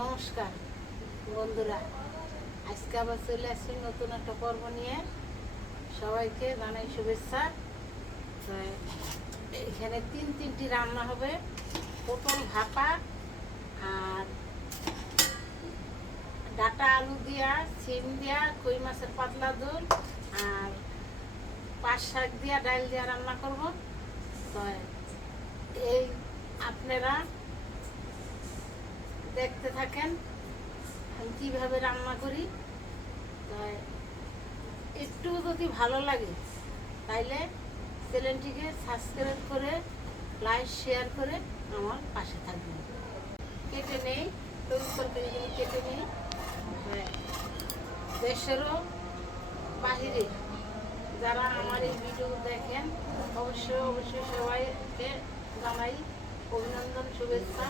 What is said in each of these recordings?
নমস্কার বন্ধুরা, আজকে আবার চলে আসছি নতুন একটা পর্ব নিয়ে। সবাইকে জানাই শুভেচ্ছা। তো এখানে তিনটি রান্না হবে, পটল ভাপা আর ডাটা আলু দিয়া, সিম দিয়া, কই মাছের পাতলা ঝোল আর পাট শাক দিয়া, ডাল দিয়া রান্না করব। তো এই আপনারা দেখতে থাকেন আমি কীভাবে রান্না করি। তো একটু যদি ভালো লাগে তাইলে চ্যানেলটিকে সাবস্ক্রাইব করে লাইক শেয়ার করে আমার পাশে থাকবেন। কেটে নেই, তরকারিগুলি কেটে নেই। দেশেরও বাহিরে যারা আমার এই ভিডিও দেখেন অবশ্যই সবাইকে জানাই অভিনন্দন, শুভেচ্ছা।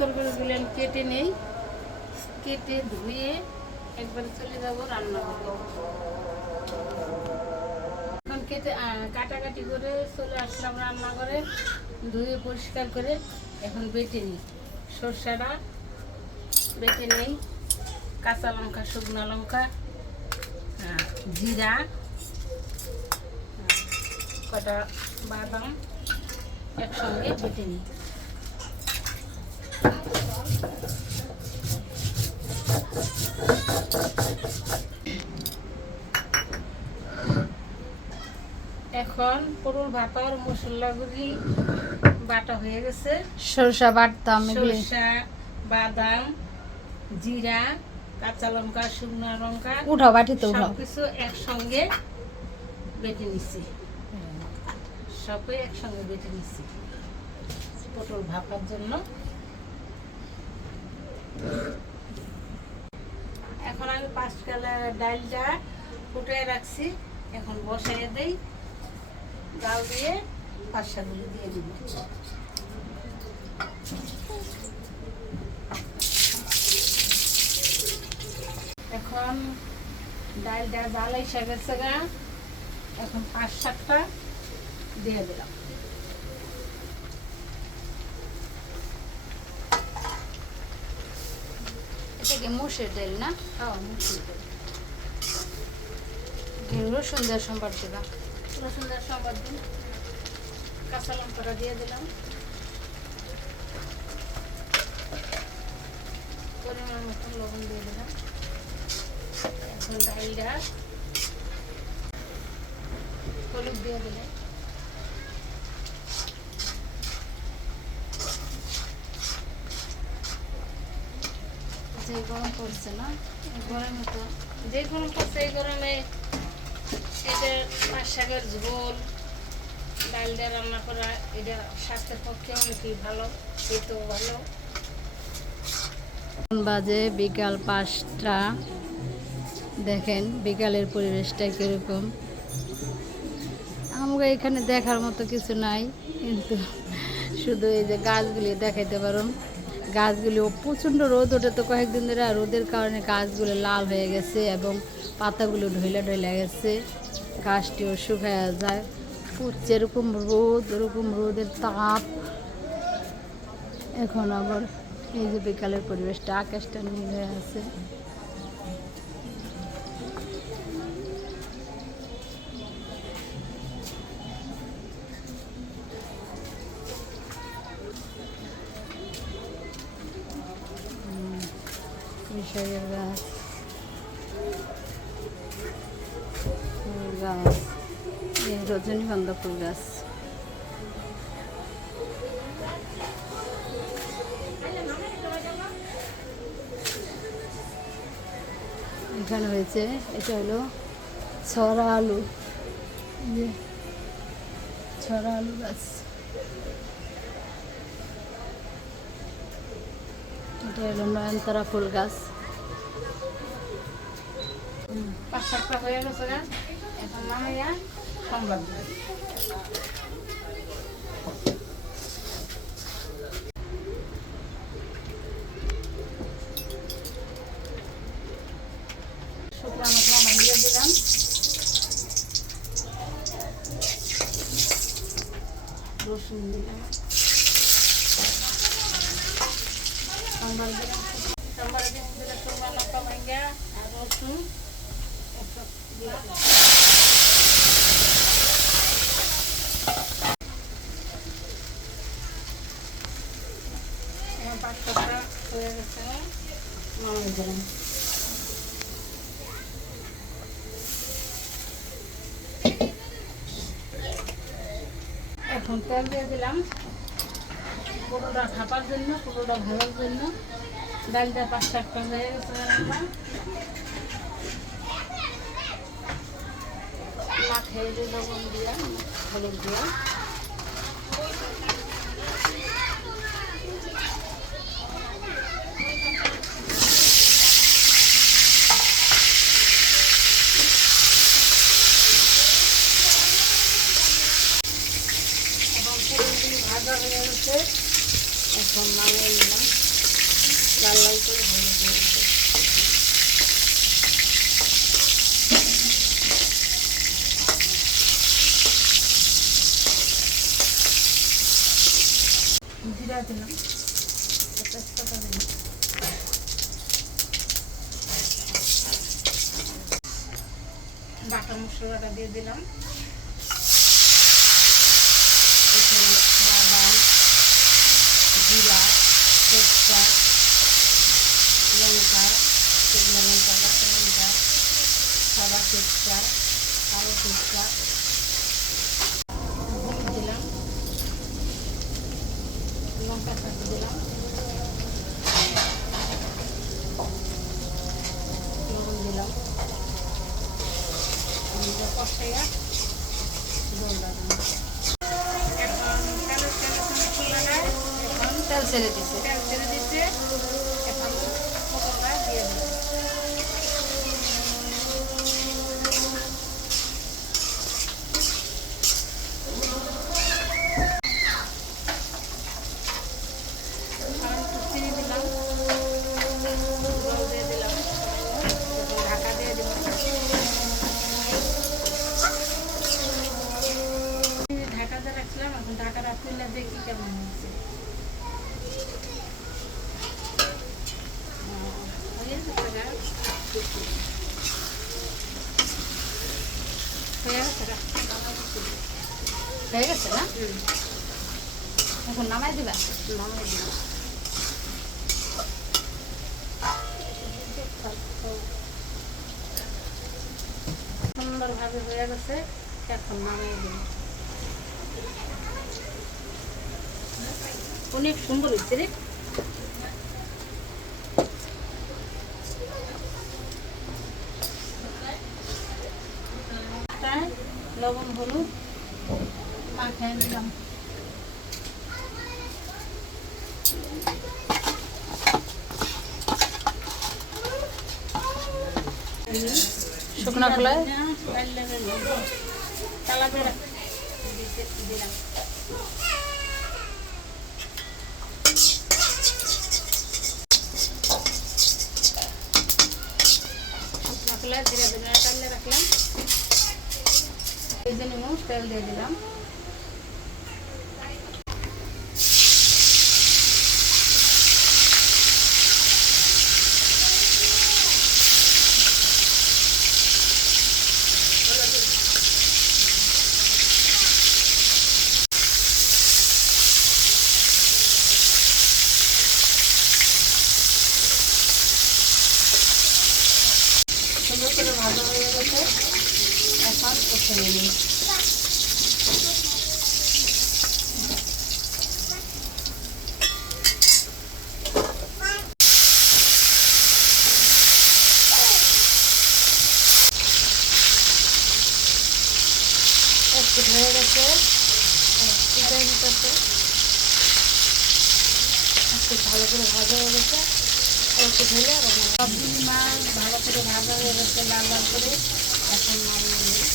তরকারিগুলো আমি কেটে নেই, কেটে ধুয়ে একবারে চলে যাবো রান্না করতে। এখন কাটাকাটি করে চলে আসলাম রান্নাঘরে, ধুয়ে পরিষ্কার করে এখন বেটে নিই। সরষাটা বেটে নেই, কাঁচা লঙ্কা, শুকনো লঙ্কা, জিরা, কটা বাদাম একসঙ্গে বেটে নিই। এখন পটল ভাপার মশলাগুলি বাটা হয়ে গেছে। সরষা বাটতাম, সরষা, বাদাম, জিরা, কাঁচা লঙ্কা, শুকনো লঙ্কা উঠাও বাটিতে উঠাও, সবকিছু একসঙ্গে বেটে নিচ্ছি। সবই একসঙ্গে বেটে নিচ্ছি পটল ভাপার জন্য। এখন আমি 5 কালার ডালটা ফুটিয়ে রাখছি, এখন বসাইয়ে দেই। ডাল দিয়ে পাঁচশাগুলি দিয়ে দিব। এখন ডালটা জাল এসে গেছে গা, এখন 5-7টা দিয়ে দিলাম। এটা কি মুসের ডাল না? মুসুর ডাল। রসুন দিয়ে সম্বার দিবা, রসুন দিয়ে সম্বার দিন। কাঁচা লঙ্কাটা দিয়ে দিলাম, পরিমাণ মতন লবণ দিয়ে দিলাম। এখন ডালটা হলুদ দিয়ে দিলাম। যে গরম পড়ছে না, গরমে তো যে গরম পড়ছে, এই গরমে এটা পাঁচ শাকের ঝোল ডাল দিয়ে রান্না করা, এটা স্বাস্থ্যের পক্ষে অনেকই ভালো, খেতেও ভালো। বাজে বিকাল 5টা। দেখেন বিকালের পরিবেশটা কিরকম। আমরা এখানে দেখার মতো কিছু নাই, কিন্তু শুধু এই যে গাছগুলি দেখাইতে পারো। গাছগুলি প্রচণ্ড রোদ ওঠে তো কয়েকদিন ধরে, রোদের কারণে গাছগুলো লাল হয়ে গেছে এবং পাতাগুলো ঢইলা গেছে, গাছটিও শুকায় যায়। যেরকম রোদ ওরকম রোদের তাপ। এখন আবার এই যে বিকালের পরিবেশটা, আকাশটা নীল হয়ে আছে। মিশাইয়ের গাছ, ফুল গাছ, এই রজনীগন্ধা ফুল গাছ। এখানে হয়েছে, এটা হলো ছড়া আলু, ছড়া আলু গাছ। এটা হলো নয়নতারা ফুল গাছ। 5-7টা হয়ে গেছে গা, এখন নামাইয়া সম্বাদ দিই। শুকনো মশলা ভাঙিয়ে দিলাম। রসুন দিলাম, সাম্বার দিলাম, সাম্বারে দিলাম শুকনো লঙ্কা ভাঙ্গা আর রসুন এসব দিয়ে দিলাম। এখন পাঁচটা হয়ে গেছে, নামিয়ে দিলাম। এখন তেল দিয়ে দিলাম পুরোটা খাপার জন্য, পুরোটা ভাজার জন্য। ডালটা 5-7টা হয়ে গেছে, মাখিয়ে দিয়ে লবণ দিয়ে হলুদ দিয়ে ভাজা হয়ে গেছে। এখন নামিয়ে নিলাম, লাল লাল করে ভাজা হয়ে গেছে। জিরা দিলাম, তেজপাতা দিলাম, বাটা মশলাটা দিয়ে দিলাম। এখানে বাদাম, জিরা, তেজপাতা, লঙ্কা, শুকনো লঙ্কা, কাঁচা লঙ্কা, সাদা তেজপাতা, কালো তেজপাতা দিলাম, লঙ্কা কাটি দিলাম, লবণ দিলাম, কষাইয়া জলটা দিলাম। এখন তেল ছেড়ে দিছে। তেল ছেড়ে দিচ্ছে, এখন পটলটা দিয়ে দিলাম। চিনি দিলাম, জল দিয়ে দিলাম, ঢাকা দিয়ে দিলাম। ঢাকা দিয়ে রাখছিলাম, এখন ঢাকাটা খুলে দেখি কেমন হয়েছে। হয়ে গেছে না? এখন নামাই দিবা। সুন্দরভাবে হয়ে গেছে, এখন নামিয়ে দিন। অনেক সুন্দর হয়েছে রে। লবণ হলুদ মাখিয়ে নিলাম। শুকনো খোলায় দিলাম। মশলা জিরা ধনিয়া টালে রাখলাম, এই জন্য তেল দিয়ে দিলাম। সুন্দর করে ভাজা হয়ে গেছে, এখন কষে নিই। একটু হয়ে গেছে, চিকেন নিতেছে, একটু ভালো করে ভাজা হয়ে গেছে, একটু ঢেলে সবজি মাছ ভালো করে ভাজা হয়ে গেছে লাল লাল করে, এখন নামিয়ে নিই।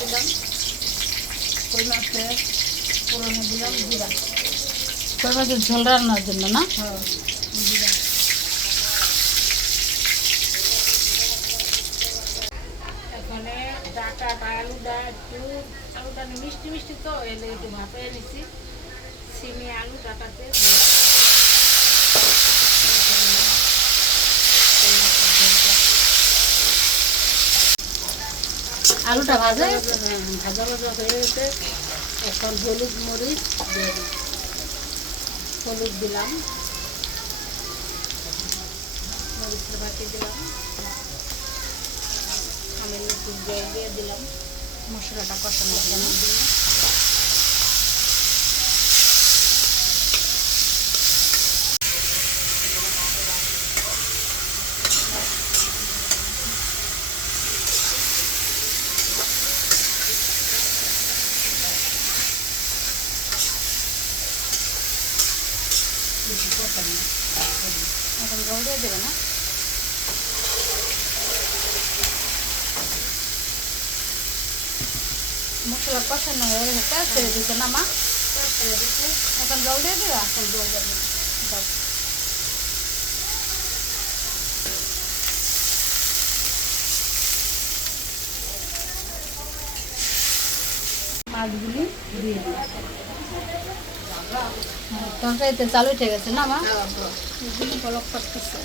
দিলাম কই মাছের পুরনো দিলাম জিরা, কই মাছের ঝোল রান্নার জন্য না? হ্যাঁ জিরা চাউলটা মিষ্টি মিষ্টি তো এলে একটু ভাপে নিছি সিমি আলু ডাটাতে আলুটা ভাজা হ্যাঁ ভাজা ভাজা হয়ে গেছে। এখন হলুদ মরিচ দিয়ে দিই। হলুদ দিলাম, মরিচের বাটি দিলাম, আমি একটু জল দিয়ে দিলাম, মশলাটা কষানো কষানো দিলাম। এখন জল দিয়ে দেবে না? মশলা কষানো হয়ে গেছে, তেল ছেড়ে দিচ্ছে না মা? এখন জল দিয়ে দেবে? এখন জল দেবো। দাও। মাছগুলি দিয়ে দিই। তরকারিতে চালু উঠে গেছে না মা? পলক করতেছে,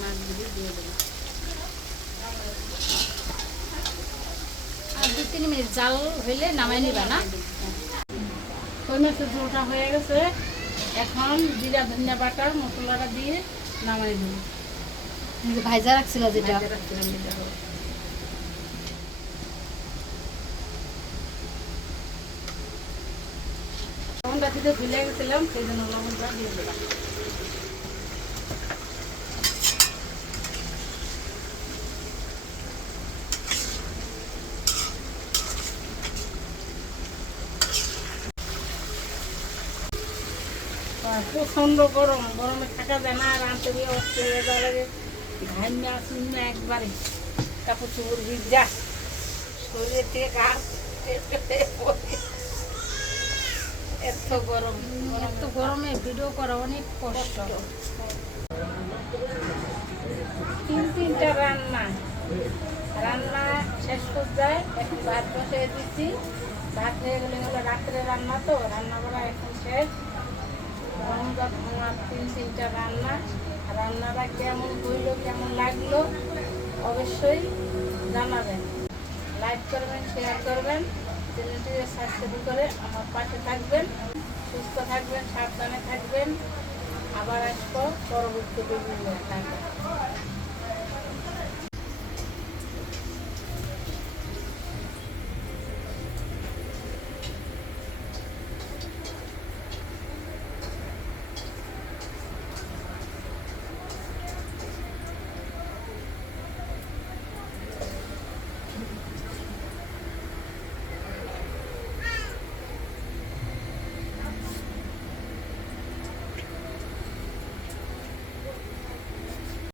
মাছগুলি দিয়ে দেবো। আর 2-3 মিনিট জাল হইলে নামাই নিবা না? কই মাছের ঝোলটা হয়ে গেছে। এখন জিরা ধনিয়া বাটার মশলাটা দিয়ে নামাই দেবো। এই যে ভাজা রাখছিল যেটা, ভেজে রাখছিলাম যেটা করে। লবণটা দিতে ভুলে গেছিলাম, সেই জন্য লবণটা দিয়ে দিলাম। আর প্রচন্ড গরম, গরমে থাকা যায় না, রাঁধতে গিয়ে অস্থ হয়ে যাওয়া লাগে। ঘাইমা শুননা একবারে কাপড় চোপড় ভিজা, শরীরে থেকে ঘাস এত গরম। এত গরমে ভিডিও করা অনেক কষ্ট। 3-3টা রান্না রান্না শেষ করে যায়। এখন ভাত বসিয়ে দিচ্ছি, ভাত হয়ে গেলে হলো রাত্রে রান্না, তো রান্না করা এখন শেষ। গরমজাত আমার 3-3টা রান্না। রান্নাটা কেমন হইলো, কেমন লাগলো অবশ্যই জানাবেন। লাইক করবেন, শেয়ার করবেন, চ্যানেলটিকে সাবস্ক্রাইব করে আমার পাশে থাকবেন। সুস্থ থাকবেন, সাবধানে থাকবেন। আবার আসবো পরবর্তী ভিডিও।